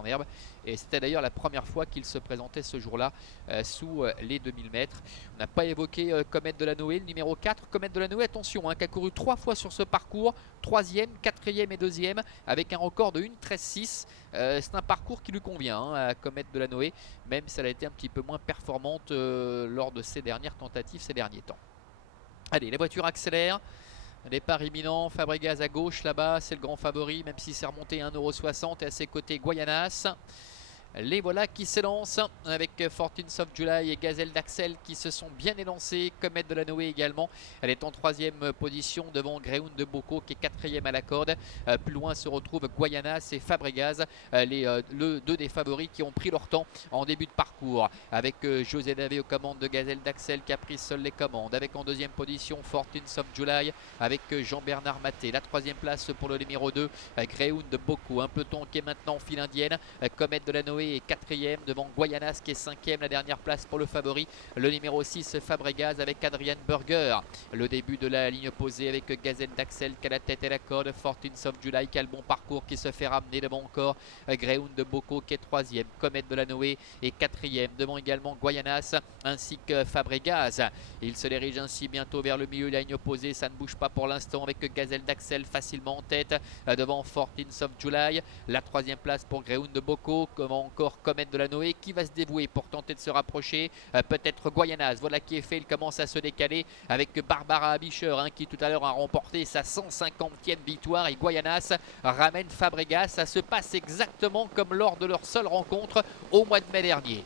en herbe, et c'était d'ailleurs la première fois qu'il se présentait ce jour-là sous les 2000 mètres. On n'a pas évoqué Comet de la Noé, le numéro 4. Comet de la Noé, attention, qui a couru 3 fois sur ce parcours, 3e, 4e et 2e, avec un record de 1:13,6. C'est un parcours qui lui convient à Comet de la Noé, même si elle a été un petit peu moins performante lors de ses dernières tentatives, ces derniers temps. Allez, les voitures accélèrent. Départ imminent, Fabregas à gauche là-bas, c'est le grand favori, même si c'est remonté à 1,60 € et à ses côtés Guyanas. Les voilà qui s'élancent avec Fortunes of July et Gazelle d'Axel qui se sont bien élancés. Comet de la Noé également. Elle est en 3e position devant Gréoun de Bocco qui est 4e à la corde. Plus loin se retrouvent Guyanas et Fabregas, deux des favoris qui ont pris leur temps en début de parcours. Avec José Davé aux commandes de Gazelle d'Axel qui a pris seul les commandes. Avec en 2e position Fortunes of July avec Jean-Bernard Maté. La 3e place pour le numéro 2, Gréoun de Bocco. Un peloton qui est maintenant en file indienne. Comet de la Noé est 4e devant Guyanas qui est 5e, la dernière place pour le favori, le numéro 6 Fabregas avec Adrian Burger. Le début de la ligne opposée avec Gazelle d'Axel qui a la tête et la corde, Fortunes of July qui a le bon parcours qui se fait ramener devant encore Gréoun de Bocco qui est 3e, Comet de la Noé est 4e devant également Guyanas ainsi que Fabregas. Il se dirige ainsi bientôt vers le milieu de la ligne opposée, ça ne bouge pas pour l'instant avec Gazelle d'Axel facilement en tête devant Fortunes of July, la 3e place pour Gréoun de Bocco, encore Comet de la Noé qui va se dévouer pour tenter de se rapprocher, peut-être Guyanas, voilà qui est fait, il commence à se décaler avec Barbara Abischer qui tout à l'heure a remporté sa 150e victoire et Guyanas ramène Fabregas. Ça se passe exactement comme lors de leur seule rencontre au mois de mai dernier.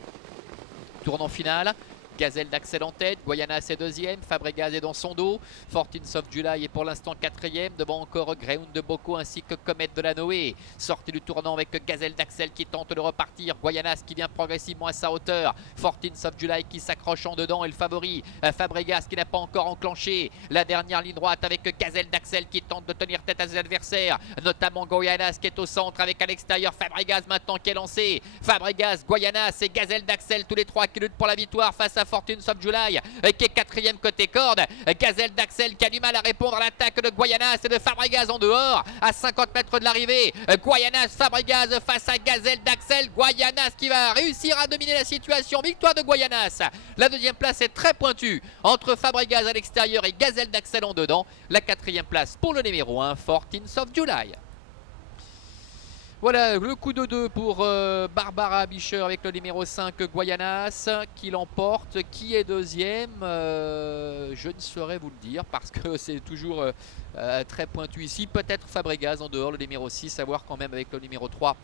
Tournant final, Gazelle d'Axel en tête, Guyanas est 2e, Fabregas est dans son dos, Fortunes of July est pour l'instant 4e, devant encore Gréoun de Bocco ainsi que Comet de la Noé. Sortie du tournant avec Gazelle d'Axel qui tente de repartir, Guyanas qui vient progressivement à sa hauteur, Fortunes of July qui s'accroche en dedans et le favori, Fabregas qui n'a pas encore enclenché. La dernière ligne droite avec Gazelle d'Axel qui tente de tenir tête à ses adversaires, notamment Guyanas qui est au centre avec à l'extérieur Fabregas maintenant qui est lancé. Fabregas, Guyanas et Gazelle d'Axel tous les 3 qui luttent pour la victoire face à Fortunes of July qui est 4e côté corde. Gazelle d'Axel qui a du mal à répondre à l'attaque de Guyanas et de Fabregas en dehors à 50 mètres de l'arrivée. Guyanas, Fabregas face à Gazelle d'Axel. Guyanas qui va réussir à dominer la situation. Victoire de Guyanas. La 2e place est très pointue entre Fabregas à l'extérieur et Gazelle d'Axel en dedans. La 4e place pour le numéro 1, Fortunes of July. Voilà le coup de 2 pour Barbara Abischer avec le numéro 5 Guyanas qui l'emporte. Qui est 2e je ne saurais vous le dire parce que c'est toujours très pointu ici. Peut-être Fabregas en dehors, le numéro 6, à voir quand même avec le numéro 3.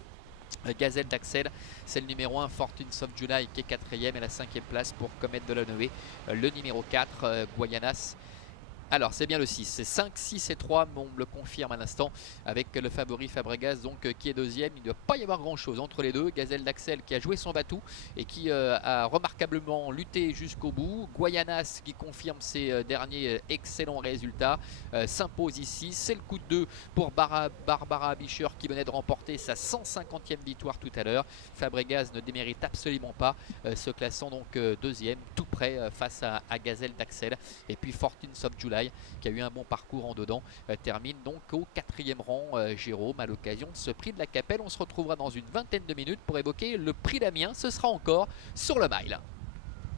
Gazelle d'Axel, c'est le numéro 1 Fortunes of July qui est 4e et la 5e place pour Comet de la Noé. Le numéro 4 Guyanas. Alors c'est bien le 6, c'est 5, 6 et 3, on me le confirme à l'instant avec le favori Fabregas donc qui est 2e. Il ne doit pas y avoir grand chose entre les deux. Gazelle d'Axel qui a joué son batou et qui a remarquablement lutté jusqu'au bout. Guyanas qui confirme ses derniers excellents résultats s'impose ici. C'est le coup de 2 pour Barbara Abischer qui venait de remporter sa 150e victoire tout à l'heure. Fabregas ne démérite absolument pas, se classant donc 2e tout près face à Gazelle d'Axel. Et puis Fortunes of July qui a eu un bon parcours en dedans termine donc au 4e rang. Jérôme à l'occasion de ce prix de la Capelle. On se retrouvera dans une vingtaine de minutes pour évoquer le prix d'Amiens. Ce sera encore sur le mile.